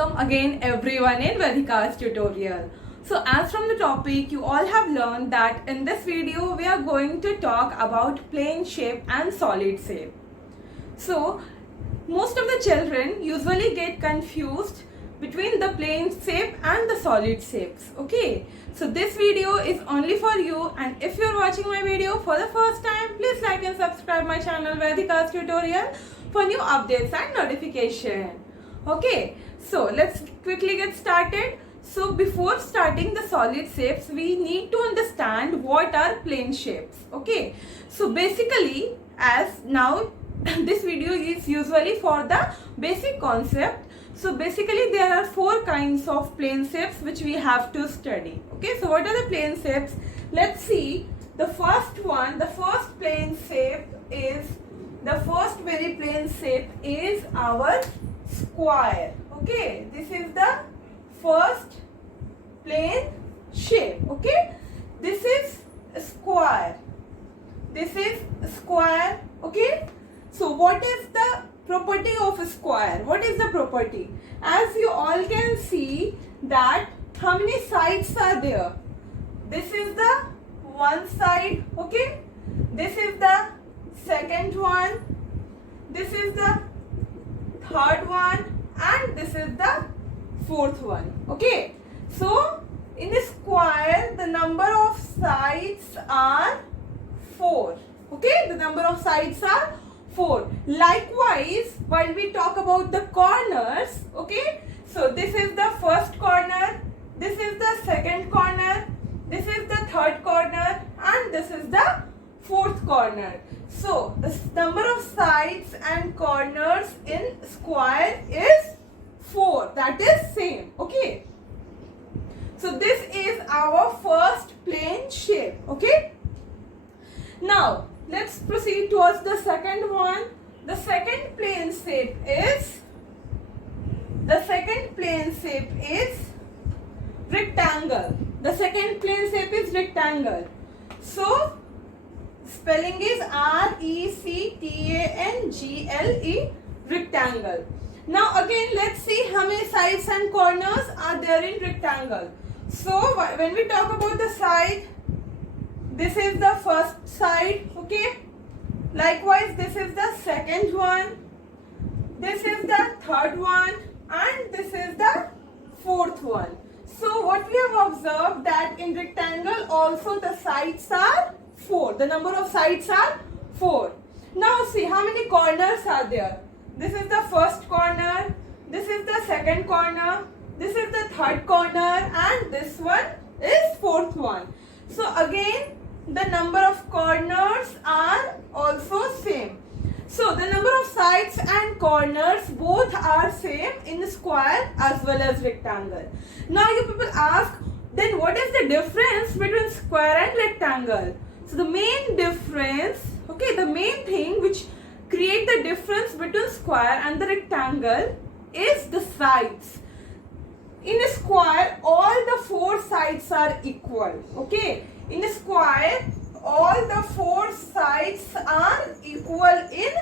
welcome again everyone in Vedika's tutorial. So as from the topic, you all have learned that in this video we are going to talk about plane shape and solid shape. So most of the children usually get confused between the plane shape and the solid shapes. Okay, so this video is only for you, and if you are watching my video for the first time, please like and subscribe my channel Vedika's tutorial for new updates and notification. Okay, so let's quickly get started. So before starting the solid shapes, we need to understand what are plane shapes. Okay, so basically, as now this video is usually for the basic concept. So basically there are four kinds of plane shapes which we have to study. Okay, so what are the plane shapes? Let's see. The first one, the first plane shape is, the first very plane shape is our square. Okay, this is the first plane shape. Okay, this is square. This is square. Okay, so what is the property of a square? What is the property? As you all can see that how many sides are there? This is the one side. Okay, this is the second one, this is the third one, and this is the fourth one. Okay, so in a square the number of sides are 4. Okay, the number of sides are 4. Likewise, while we talk about the corners, okay, so this is the first corner, this is the second corner, this is the third corner, and this is the fourth corner. So the number of sides and corners in square is 4. That is same. Okay, so this is our first plane shape. Okay, now let's proceed towards the second one. The second plane shape is, rectangle. The second plane shape is rectangle. So spelling is RECTANGLE, rectangle. Now again let's see how many sides and corners are there in rectangle. So when we talk about the side, this is the first side. Okay, likewise this is the second one, this is the third one, and this is the fourth one. So what we have observed that in rectangle also the sides are 4. The number of sides are 4. Now see how many corners are there. This is the first corner, this is the second corner, this is the third corner, and this one is fourth one. So again the number of corners are also same. So the number of sides and corners both are same in square as well as rectangle. Now you people ask, then what is the difference between square and rectangle? So the main difference, okay, the main thing which create the difference between square and the rectangle is the sides. In a square all the 4 sides are equal. Okay, in a square all the 4 sides are equal in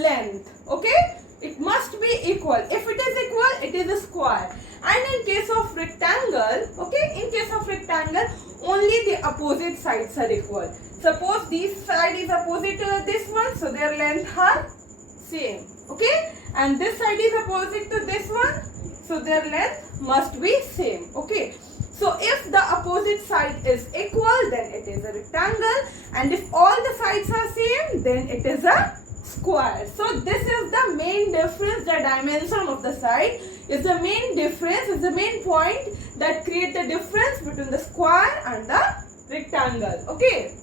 length. Okay, it must be equal. If it is equal, it is a square. And in case of rectangle, okay, in case of rectangle only the opposite sides are equal. Suppose this side is opposite to this one, so their length are same. Okay, and this side is opposite to this one, so their length must be same. Okay, so if the opposite side is equal, then it is a rectangle, and if all the sides are same, then it is a square. So this is the main difference. The dimension of the side is the main difference, is the main point that create the difference between the square and the rectangle. Okay,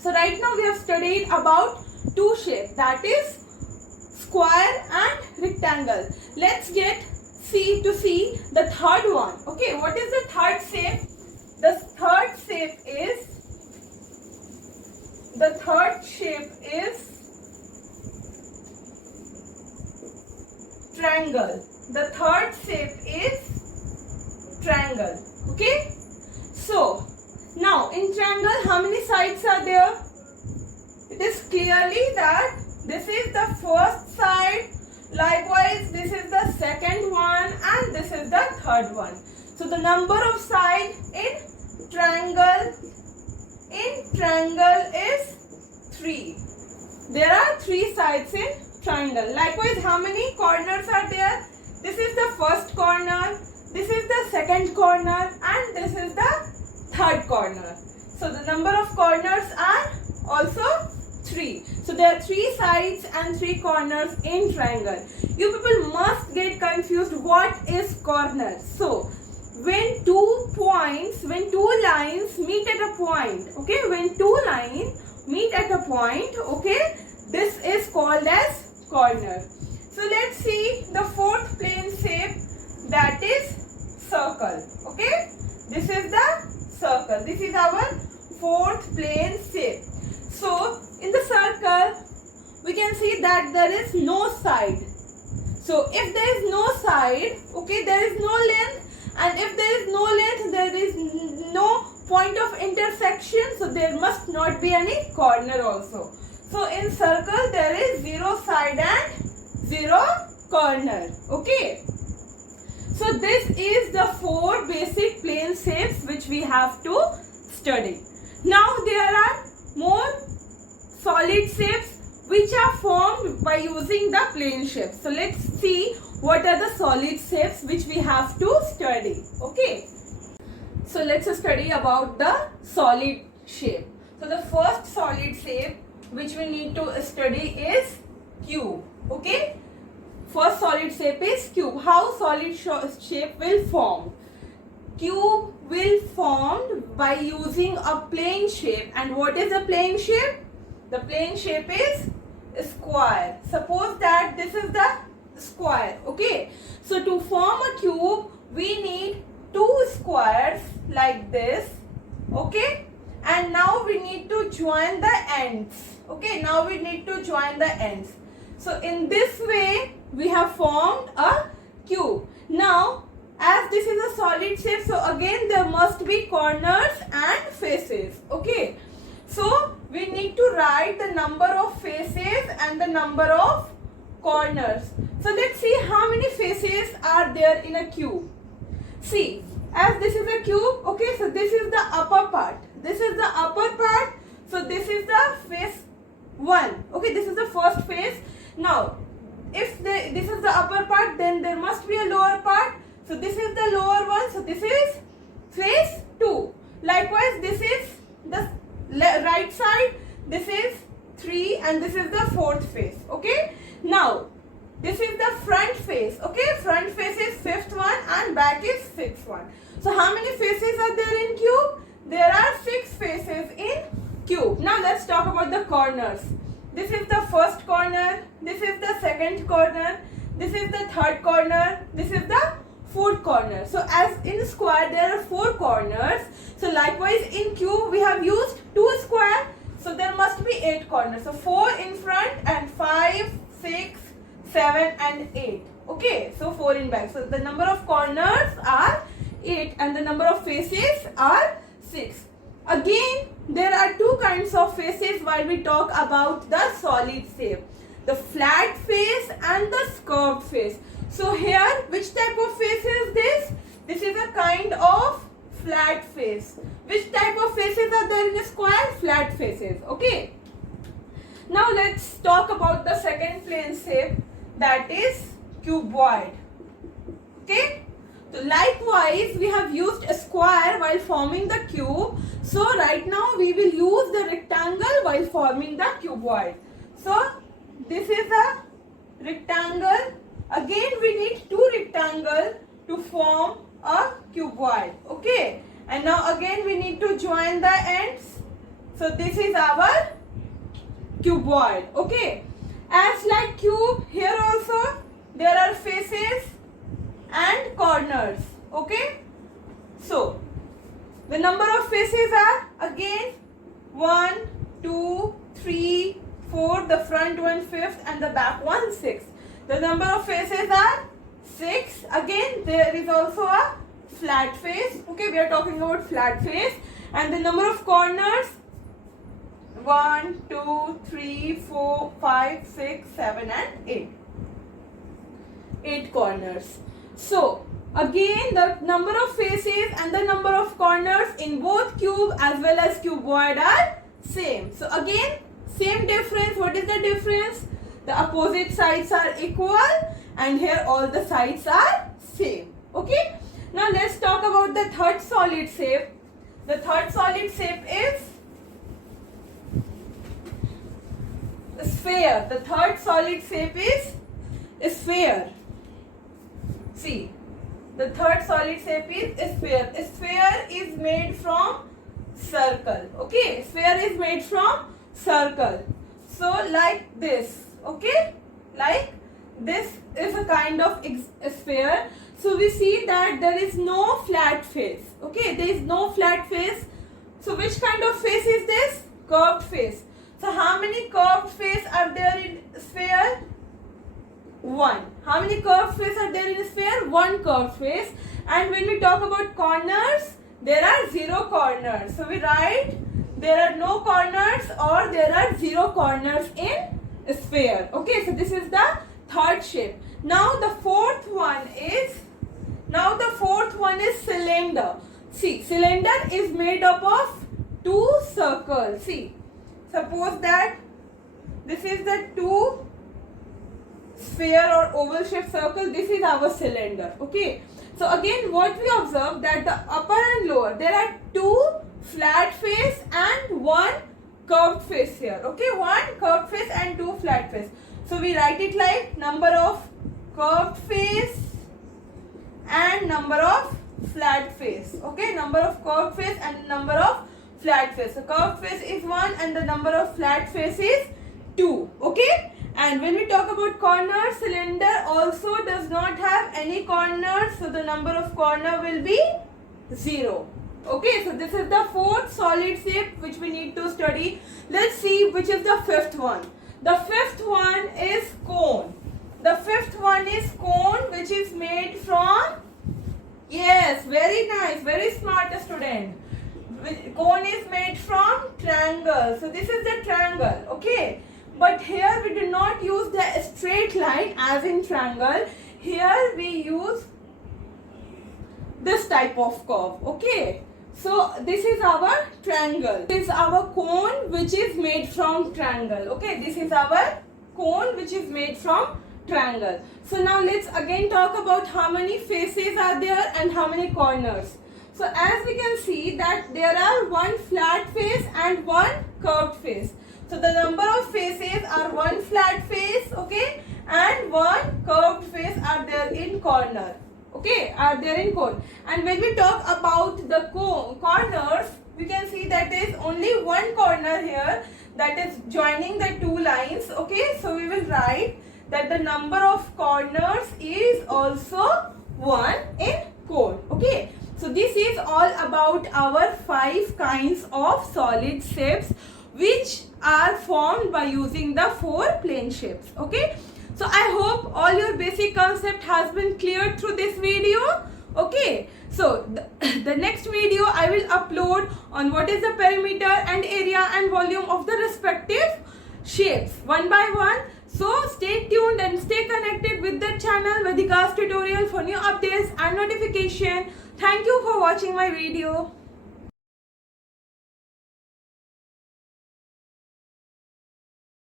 so right now we have studied about two shapes, that is square and rectangle. Let's get see the third one. Okay, what is the third shape? The third shape is triangle. The third shape is triangle. Okay, so now in triangle how many sides are there? It is clearly that this is the first side, Likewise, this is the second one and this is the third one. So the number of sides in triangle is 3. There are 3 sides in triangle. Likewise, how many corners are there? This is the first corner, this is the second corner and this is the third corner. So the number of corners are also 3. So there are 3 sides and 3 corners in triangle. You people must get confused what is corner. So when two lines meet at a point, okay, when 2 lines meet at a point, okay, this is called as corner. So let's see the fourth plane shape, that is circle. Okay, this is the circle. This is our fourth plane shape. So in the circle we can see that there is no side. So if there is no side, okay, there is no length, and if there is no length, there is no point of intersection, so there must not be any corner also. So in circle there is 0 side and 0 corner. Okay, so this is the 4 basic plane shapes which we have to study. Now there are more solid shapes which are formed by using the plane shapes. So let's see what are the solid shapes which we have to study. Okay, so let's study about the solid shape. So the first solid shape which we need to study is cube. Okay, first solid shape is cube. How solid shape will form? Cube will form by using a plane shape. And what is a plane shape? The plane shape is square. Suppose that this is the square. Okay, so to form a cube we need 2 squares like this. Okay, and now we need to join the ends. Okay, now we need to join the ends. So in this way we have formed a cube. Now as this is a solid shape, so again there must be corners and faces. Okay, so we need to write the number of faces and the number of corners. So let's see how many faces are there in a cube. See, as this is a cube, okay, so this is the upper part. This is the upper part. So this is the face 1. Okay, this is the first face. Now, if this is the upper part, then there must be a lower part. So this is the lower one. So this is face 2. Likewise, this is the right side. This is 3 and this is the 4th face. Okay. Now, this is the front face. Okay, front face is 5th one and back is 6th one. So how many faces are there in cube? There are 6 faces in cube. Now let's talk about the corners. This is the first corner, this is the second corner, this is the third corner, this is the fourth corner. So as in square there are 4 corners. So likewise in cube we have used 2 square. So there must be 8 corners. So 4 in front and 5, 6, 7 and 8. Okay, so 4 in back. So the number of corners are 8 and the number of faces are 6. Again, there are 2 kinds of faces while we talk about the solid shape. The flat face and the curved face. So here, which type of face is this? This is a kind of flat face. Which type of faces are there in a square? Flat faces. Okay. Now let's talk about the second plane shape, that is cuboid. Okay. So likewise, we have used a square while forming the cube. So right now we will use the rectangle while forming the cuboid. So this is a rectangle. Again we need 2 rectangles to form a cuboid. Okay. And now again we need to join the ends. So this is our cuboid. Okay. As like cube, here also there are faces and corners. Okay. So the number of faces are again 1, 2, 3, 4, the front one 5th and the back one 6th. The number of faces are 6. Again there is also a flat face. Okay, we are talking about flat face. And the number of corners 1, 2, 3, 4, 5, 6, 7 and 8. 8 corners. So again, the number of faces and the number of corners in both cube as well as cuboid are same. So again, same difference. What is the difference? The opposite sides are equal and here all the sides are same. Okay. Now let's talk about the third solid shape. The third solid shape is sphere. The third solid shape is sphere. See, the third solid shape is sphere. Sphere is made from circle. Okay, sphere is made from circle. So like this. Okay, like this is a kind of sphere. So we see that there is no flat face. Okay, there is no flat face. So which kind of face is this? Curved face. So how many curved face are there in sphere? 1. How many curved face are there in sphere? 1 curved face. And when we talk about corners, there are 0 corners. So we write there are no corners or there are 0 corners in sphere. Okay, so this is the third shape. Now the fourth one is cylinder. See, cylinder is made up of 2 circles. See, suppose that this is the 2 sphere or oval shaped circle. This is our cylinder. Okay. So again, what we observe that the upper and lower, there are 2 flat face and 1 curved face here. Okay, 1 curved face and 2 flat face. So we write it like number of curved face and number of flat face. Okay, number of curved face and number of flat face. So curved face is 1 and the number of flat face is 2. Okay, and when we talk about corner, cylinder also does not have any corners, so the number of corner will be 0. Okay, so this is the fourth solid shape which we need to study. Let's see which is the fifth one. The fifth one is cone. The fifth one is cone, which is made from, yes, very nice, very smart student. Cone is made from triangle. So this is the triangle. Okay, but here we do not use the straight line as in triangle. Here we use this type of curve. Okay, so this is our triangle. This is our cone which is made from triangle. Okay, this is our cone which is made from triangle. So now let's again talk about how many faces are there and how many corners. So as we can see that there are 1 flat face and 1 curved face. So the number of faces are 1 flat face, okay, and 1 curved face are there in corner. Okay, are there in cone. And when we talk about the corners, we can see that there is only 1 corner here that is joining the 2 lines. Okay, so we will write that the number of corners is also 1 in cone. Okay, so this is all about our 5 kinds of solid shapes which are formed by using the 4 plane shapes. Okay, so I hope all your basic concept has been cleared through this video. Okay, so the next video I will upload on what is the perimeter and area and volume of the respective shapes one by one. So stay tuned and stay connected with the channel Vedika's tutorial for new updates and notification. Thank you for watching my video.